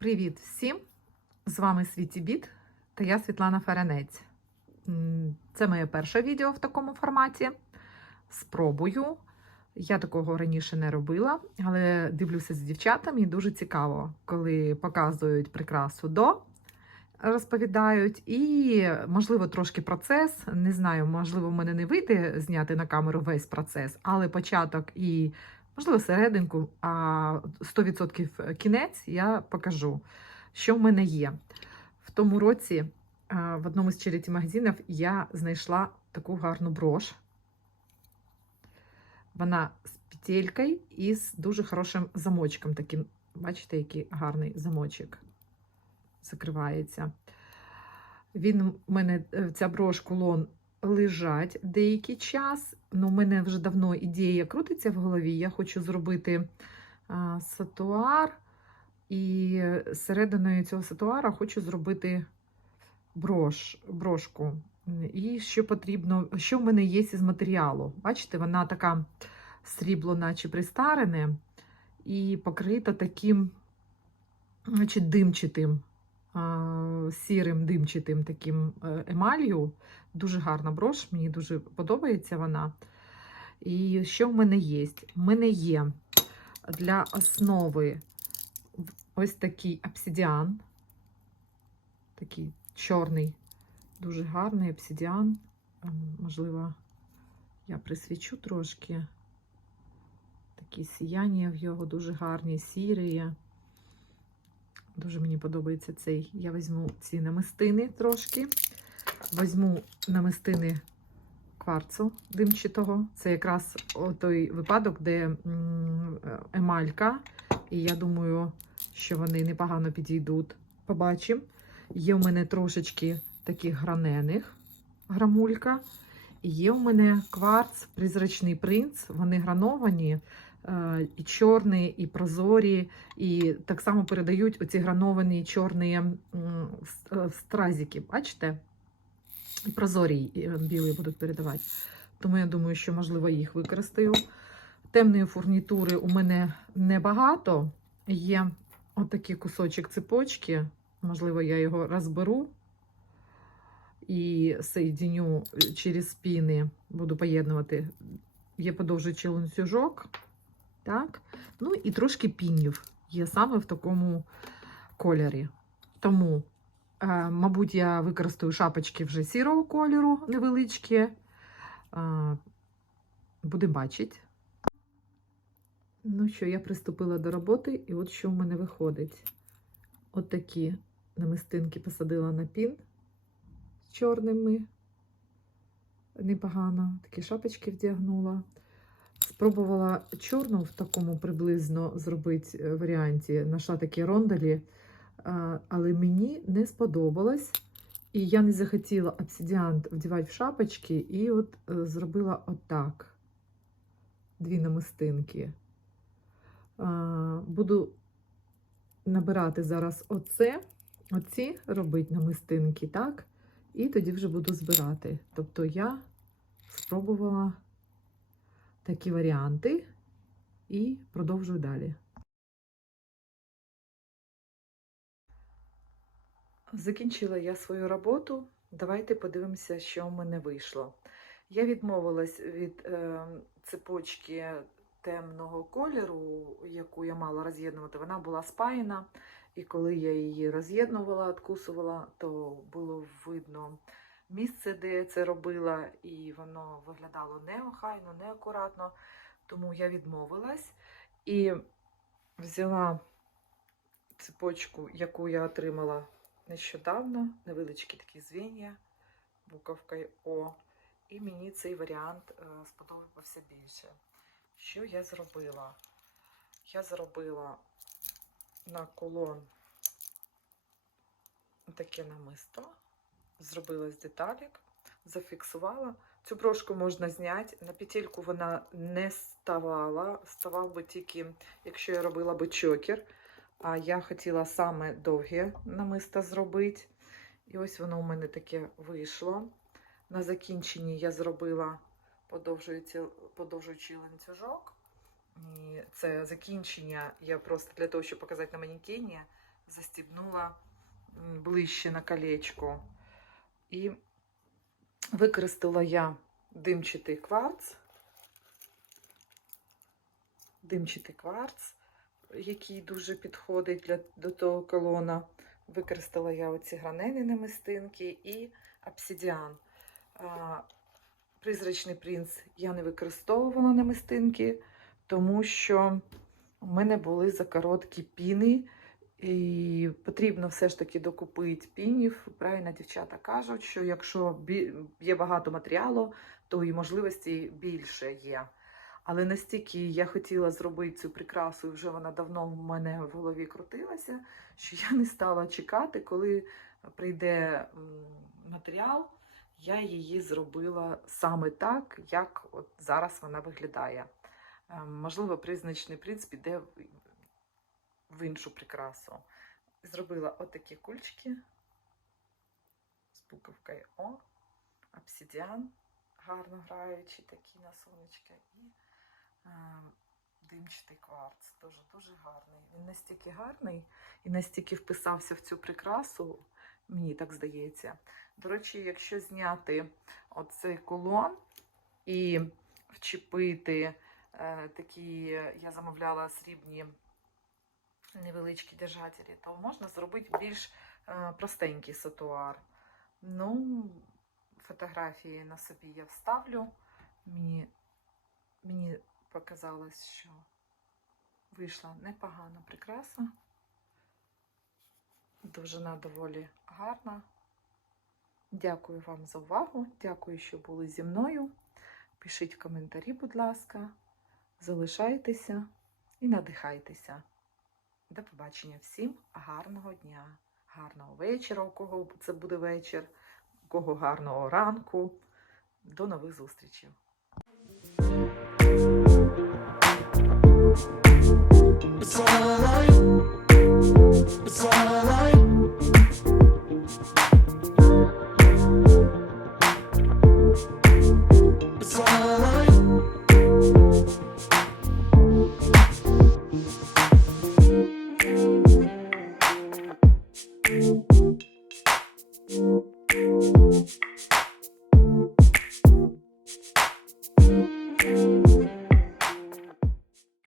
Привіт всім! З вами Світі Біт та я Світлана Ференець. М, Це моє перше відео в такому форматі. Спробую. Я такого раніше не робила, але дивлюся з дівчатами і дуже цікаво, коли показують прикрасу до, розповідають, і, можливо, трошки процес. Не знаю, можливо, в мене не вийде зняти на камеру весь процес, але початок і, можливо, серединку, а 100% кінець я покажу, що в мене є. В тому році в одному з череті магазинів я знайшла таку гарну брош. Вона з петелькою і з дуже хорошим замочком. Таким, бачите, який гарний замочок закривається. Він у мене е, ця брош кулон лежать деякий час. Ну, у мене вже давно ідея крутиться в голові. Я хочу зробити а, сатуар, і серединою цього сатуара хочу зробити брош, брошку. І що потрібно, що в мене є із матеріалу. Бачите, вона така срібло, наче пристарене, і покрита таким значить, димчатим, а, сірим димчатим таким е, емалью. Дуже гарна брош, мені дуже подобається вона. І що в мене є? В мене є для основи ось такий обсидіан, такий чорний, дуже гарний обсидіан. Ем, Можливо, я присвічу трошки. Такі сіяння в його дуже гарні, сірі. Дуже мені подобається цей. Я візьму ці намистини трошки. Візьму намистини кварцу димчатого. Це якраз той випадок, де емалька. І я думаю, що вони непогано підійдуть. Побачимо. Є у мене трошечки таких гранених грамулька. Є у мене кварц, призрачний принц. Вони грановані, і чорні, і прозорі, і так само передають оці грановані чорні е, стразики. Бачите? І прозорі е, білі будуть передавати. Тому я думаю, що, можливо, їх використаю. Темної фурнітури у мене небагато. Є отакий кусочок цепочки. Можливо, я його розберу і соєдиню через спіни, буду поєднувати. Є подовжуючий ланцюжок. Так? Ну і трошки пінів є саме в такому кольорі. Тому, е, мабуть, я використаю шапочки вже сірого кольору невеличкі. Е, Будемо бачити. Ну що, я приступила до роботи, і от що в мене виходить. От такі намистинки посадила на пін з чорними. Непогано. Такі шапочки вдягнула. Спробувала чорну в такому приблизно зробити е, варіанті. Нашла такі ронделі, а, але мені не сподобалось. І я не захотіла обсидіант вдівати в шапочки, і от е, зробила отак. Дві намистинки. Буду набирати зараз оце, оці робити намистинки, так? І тоді вже буду збирати. Тобто я спробувала такі варіанти і продовжую далі. Закінчила я свою роботу. Давайте подивимося, що в мене вийшло. Я відмовилась від е, цепочки темного кольору, яку я мала роз'єднувати. Вона була спаяна, і коли я її роз'єднувала, откусувала, то було видно місце, де я це робила, і воно виглядало неохайно, неакуратно. Тому я відмовилась і взяла цепочку, яку я отримала нещодавно, невеличкі такі звіння, буковкою О. І мені цей варіант е, сподобався більше. Що я зробила? Я зробила на кулон таке намисто, зробила з деталік, зафіксувала. Цю брошку можна зняти. На петельку вона не ставала. Ставав би тільки, якщо я робила би чокер. А я хотіла саме довге намисто зробити. І ось воно у мене таке вийшло. На закінченні я зробила подовжуючий ланцюжок. І це закінчення я просто для того, щоб показати на манекені, застібнула ближче на колечко. І використала я димчатий кварц. Димчатий кварц, який дуже підходить для, до того колона. Використала я оці гранені намистинки і обсидіан. Призрачний принц я не використовувала намистинки, тому що у мене були закороткі піни, і потрібно все ж таки докупити пінів. Правильно дівчата кажуть, що якщо є багато матеріалу, то і можливості більше є. Але настільки я хотіла зробити цю прикрасу, і вже вона давно в мене в голові крутилася, що я не стала чекати, коли прийде матеріал. Я її зробила саме так, як от зараз вона виглядає. Е, Можливо, призначний принц піде в- іншу прикрасу. Зробила отакі кульчики з буковкою О, обсидіан, гарно граючий, такі на сонечка, і е, димчатий кварц. Дуже-дуже гарний. Він настільки гарний і настільки вписався в цю прикрасу, мені так здається. До речі, якщо зняти оцей кулон і вчепити е, такі, я замовляла срібні невеличкі держателі, то можна зробити більш е, простенький сатуар. Ну, фотографії на собі я вставлю. Мені, мені показалось, що вийшла непогана прикраса. Довжина доволі гарна. Дякую вам за увагу. Дякую, що були зі мною. Пишіть коментарі, будь ласка, залишайтеся і надихайтеся. До побачення всім гарного дня, гарного вечора, у кого це буде вечір, у кого гарного ранку. До нових зустрічей. It's alright.